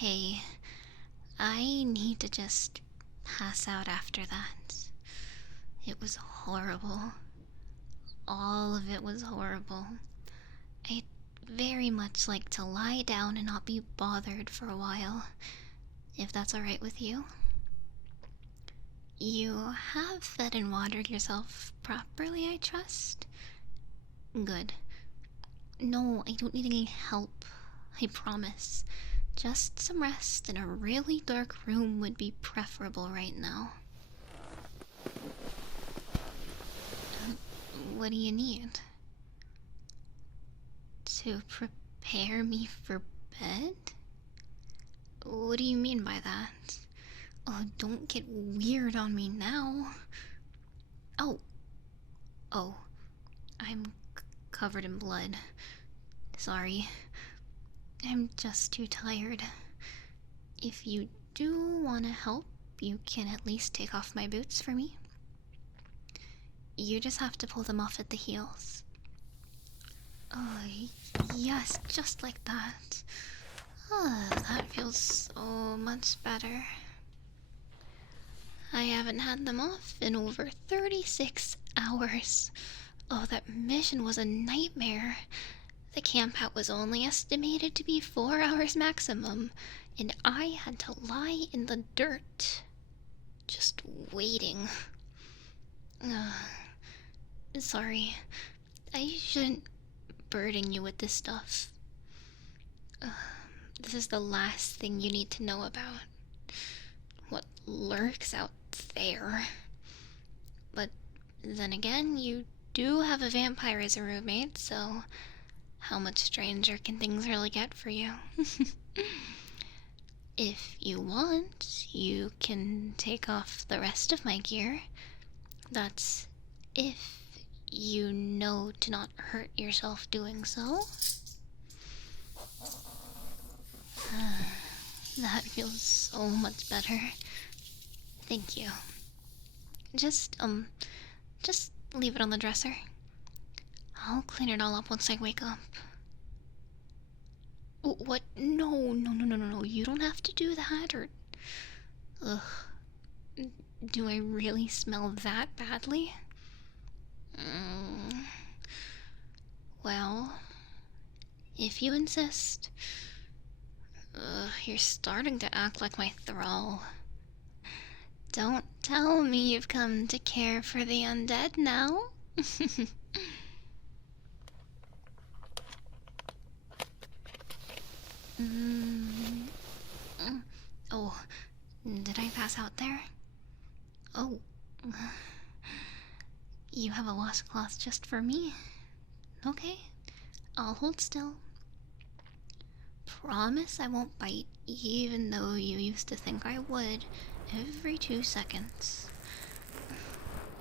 Hey, I need to just pass out after that. It was horrible. All of it was horrible. I'd very much like to lie down and not be bothered for a while, if that's alright with you. You have fed and watered yourself properly, I trust? Good. No, I don't need any help. I promise. Just some rest in a really dark room would be preferable right now. What do you need? To prepare me for bed? What do you mean by that? Oh, don't get weird on me now. Oh. Oh. I'm covered in blood. Sorry. I'm just too tired. If you do want to help, you can at least take off my boots for me. You just have to pull them off at the heels. Oh, yes, just like that. That feels so much better. I haven't had them off in over 36 hours. Oh, that mission was a nightmare. The camp out was only estimated to be 4 hours maximum, and I had to lie in the dirt, just waiting. Sorry, I shouldn't burden you with this stuff. This is the last thing you need to know about what lurks out there. But then again, you do have a vampire as a roommate, so how much stranger can things really get for you? If you want, you can take off the rest of my gear. That's if you know to not hurt yourself doing so. That feels so much better. Thank you. Just leave it on the dresser. I'll clean it all up once I wake up. What? No. You don't have to do that, or... Ugh. Do I really smell that badly? Well, if you insist. You're starting to act like my thrall. Don't tell me you've come to care for the undead now. Oh, did I pass out there? Oh. You have a washcloth just for me? Okay, I'll hold still. Promise I won't bite, even though you used to think I would every 2 seconds.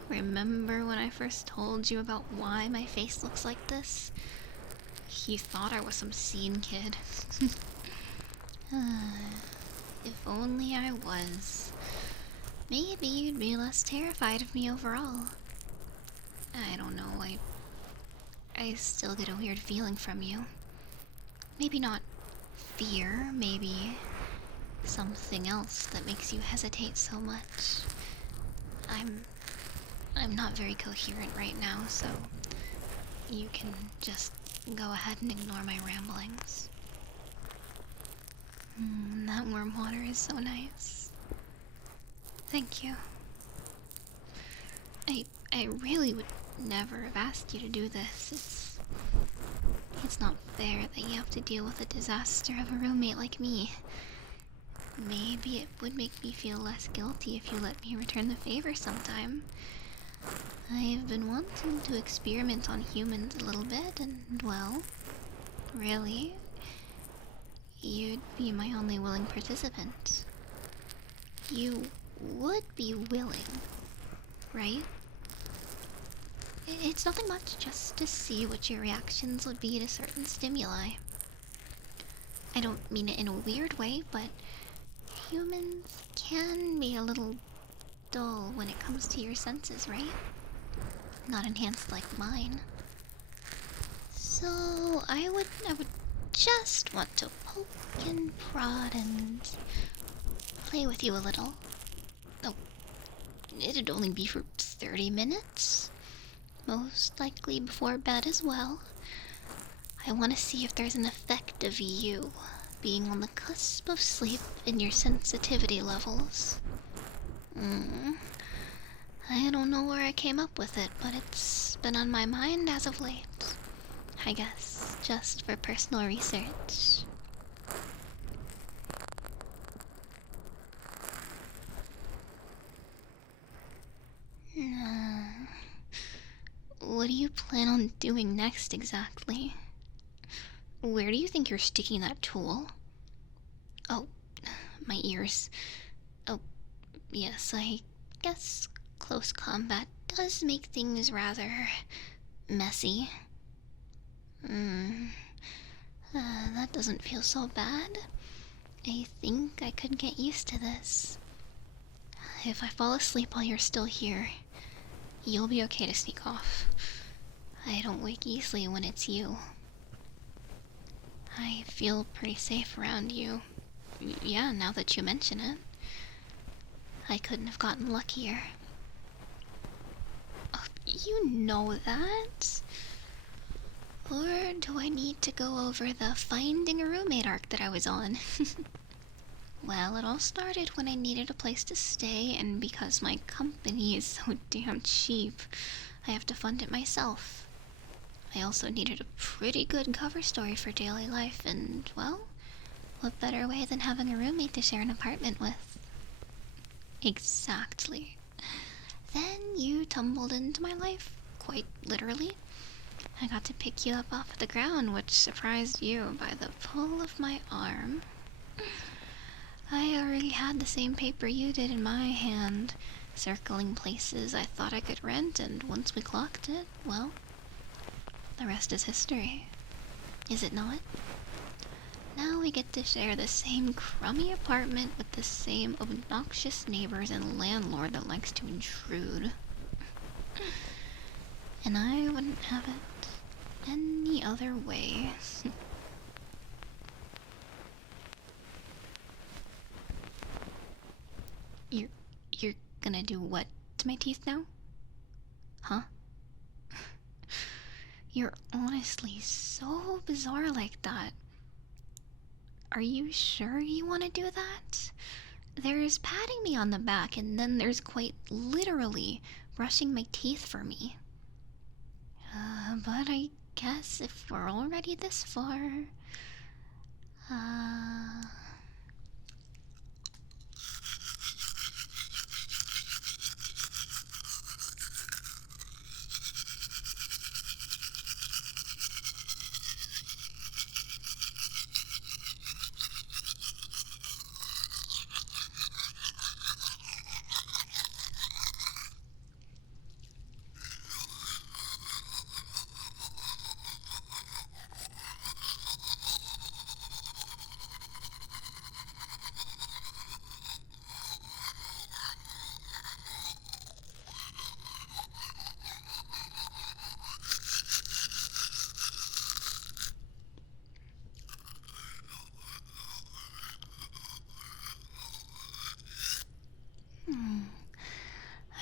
Remember when I first told you about why my face looks like this? You thought I was some scene kid. If only I was. Maybe you'd be less terrified of me overall. I don't know, I still get a weird feeling from you. Maybe not fear, maybe something else that makes you hesitate so much. I'm not very coherent right now, so you can just go ahead and ignore my ramblings. That warm water is so nice. Thank you. I really would never have asked you to do this. It's not fair that you have to deal with the disaster of a roommate like me. Maybe it would make me feel less guilty if you let me return the favor sometime. I've been wanting to experiment on humans a little bit, and well, really, you'd be my only willing participant. You would be willing, right? It's nothing much, just to see what your reactions would be to certain stimuli. I don't mean it in a weird way, but humans can be a little dull when it comes to your senses, right? Not enhanced like mine. So I would just want to poke and prod and play with you a little. Oh, it'd only be for 30 minutes. Most likely before bed as well. I want to see if there's an effect of you being on the cusp of sleep in your sensitivity levels. I don't know where I came up with it, but it's been on my mind as of late. I guess just for personal research. What do you plan on doing next exactly? Where do you think you're sticking that tool? Oh, my ears. Oh, yes, I guess close combat does make things rather messy. That doesn't feel so bad. I think I could get used to this. If I fall asleep while you're still here, you'll be okay to sneak off. I don't wake easily when it's you. I feel pretty safe around you. Yeah, now that you mention it. I couldn't have gotten luckier. Oh, you know that? Or do I need to go over the finding a roommate arc that I was on? Well, it all started when I needed a place to stay, and because my company is so damn cheap, I have to fund it myself. I also needed a pretty good cover story for daily life, and, well, what better way than having a roommate to share an apartment with? Exactly. Then you tumbled into my life, quite literally. I got to pick you up off the ground, which surprised you by the pull of my arm. I already had the same paper you did in my hand, circling places I thought I could rent, and once we clocked it, well, the rest is history. Is it not? Now we get to share the same crummy apartment with the same obnoxious neighbors and landlord that likes to intrude. And I wouldn't have it any other way. You're gonna do what to my teeth now? Huh? You're honestly so bizarre like that. Are you sure you want to do that? There's patting me on the back, and then there's quite literally brushing my teeth for me. But I guess if we're already this far...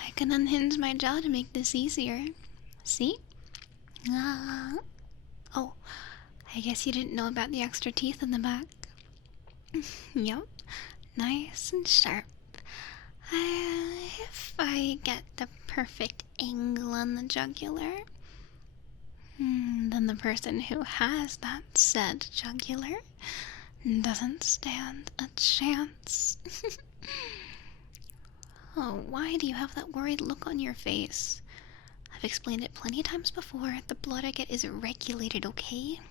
I can unhinge my jaw to make this easier. See? Oh, I guess you didn't know about the extra teeth in the back. Yup, nice and sharp. If I get the perfect angle on the jugular, then the person who has that said jugular doesn't stand a chance. Oh, why do you have that worried look on your face? I've explained it plenty of times before. The blood I get is regulated, okay?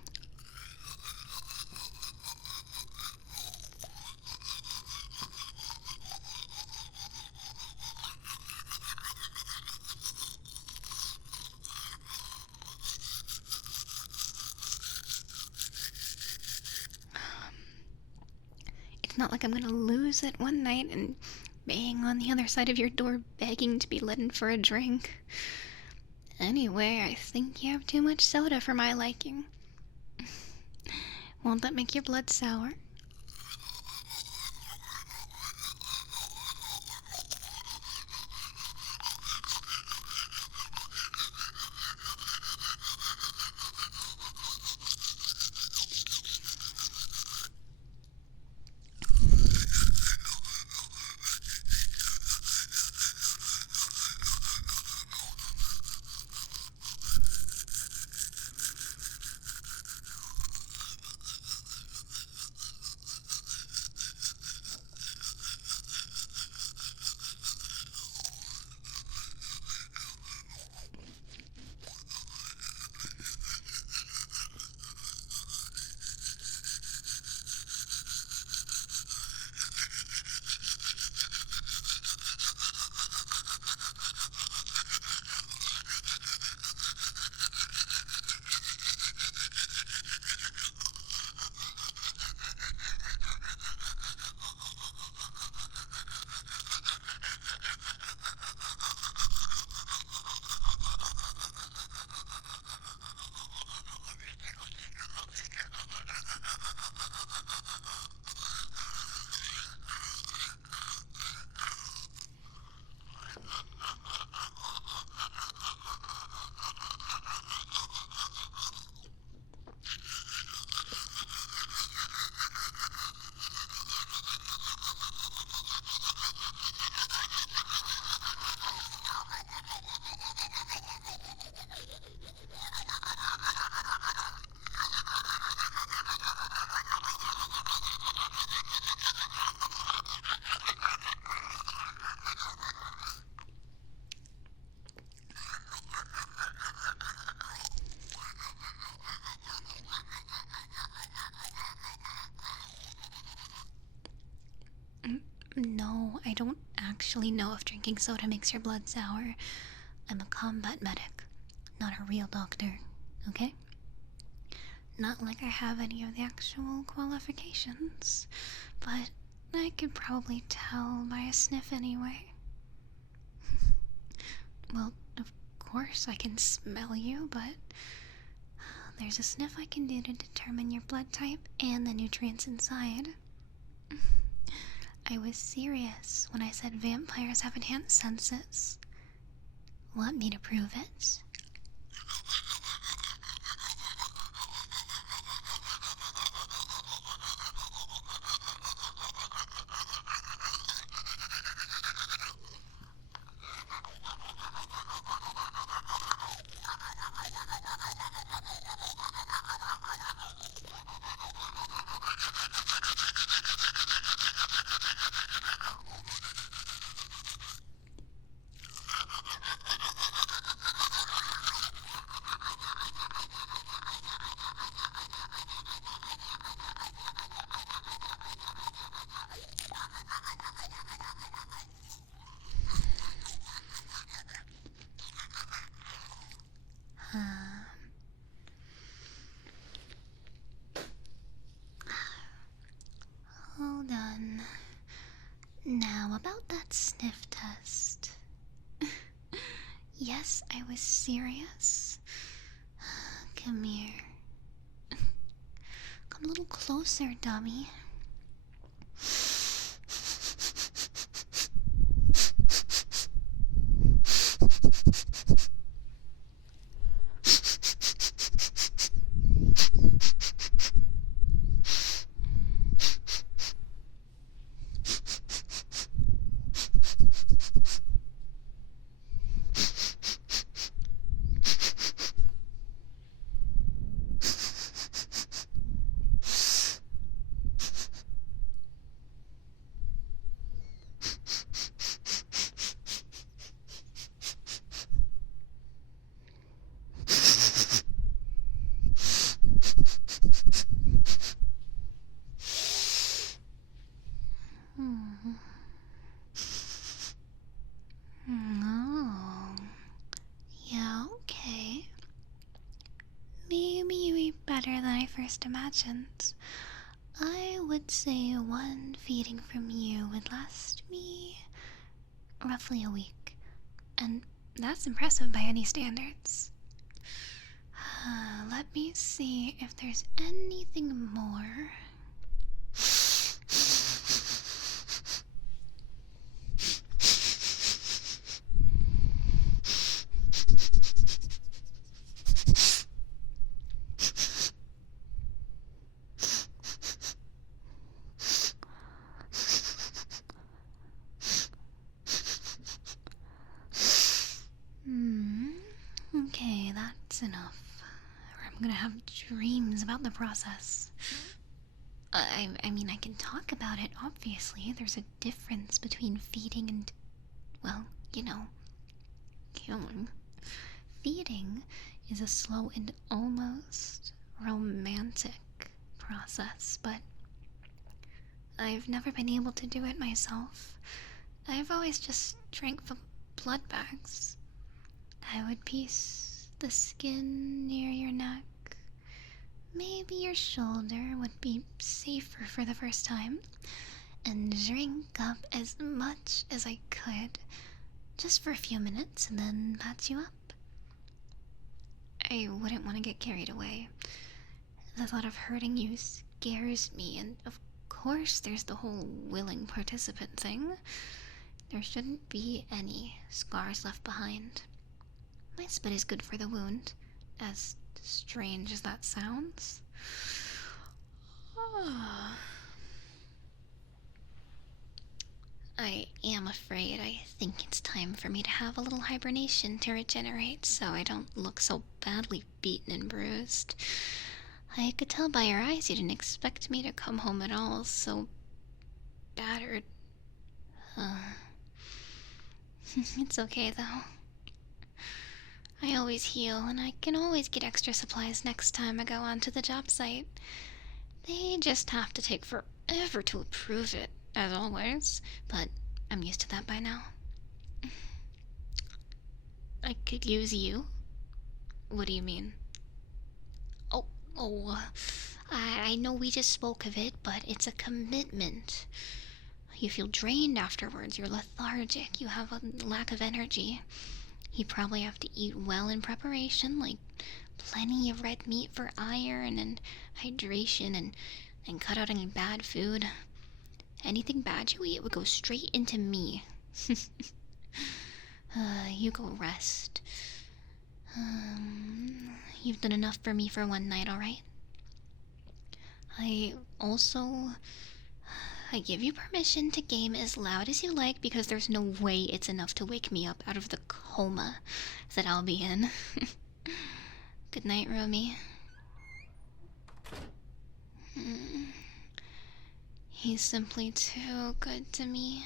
It's not like I'm gonna lose it one night and bang on the other side of your door begging to be let in for a drink. Anyway, I think you have too much soda for my liking. Won't that make your blood sour? No, I don't actually know if drinking soda makes your blood sour. I'm a combat medic, not a real doctor, okay? Not like I have any of the actual qualifications, but I could probably tell by a sniff anyway. Well, of course I can smell you, but there's a sniff I can do to determine your blood type and the nutrients inside. I was serious when I said vampires have enhanced senses. Want me to prove it? Hold on. Now, about that sniff test. Yes, I was serious. Come here. Come a little closer, dummy. Oh, yeah, okay. Maybe you eat better than I first imagined. I would say one feeding from you would last me roughly a week, and that's impressive by any standards. Let me see if there's anything more. Okay, that's enough. Or I'm gonna have dreams about the process. I mean, I can talk about it, obviously. There's a difference between feeding and, well, killing. Feeding is a slow and almost romantic process, but I've never been able to do it myself. I've always just drank from blood bags. I would piece the skin near your neck. Maybe your shoulder would be safer for the first time, and drink up as much as I could, just for a few minutes, and then patch you up. I wouldn't want to get carried away. The thought of hurting you scares me, and of course there's the whole willing participant thing. There shouldn't be any scars left behind. My spit is good for the wound, as strange as that sounds. I am afraid I think it's time for me to have a little hibernation to regenerate so I don't look so badly beaten and bruised. I could tell by your eyes you didn't expect me to come home at all, so battered. It's okay though. I always heal, and I can always get extra supplies next time I go onto the job site. They just have to take forever to approve it, as always, but I'm used to that by now. I could use you? What do you mean? I know we just spoke of it, but it's a commitment. You feel drained afterwards, you're lethargic, you have a lack of energy. You probably have to eat well in preparation, like plenty of red meat for iron and hydration, and cut out any bad food. Anything bad you eat would go straight into me. You go rest. You've done enough for me for one night, alright? I give you permission to game as loud as you like because there's no way it's enough to wake me up out of the coma that I'll be in. Good night, Romy. He's simply too good to me.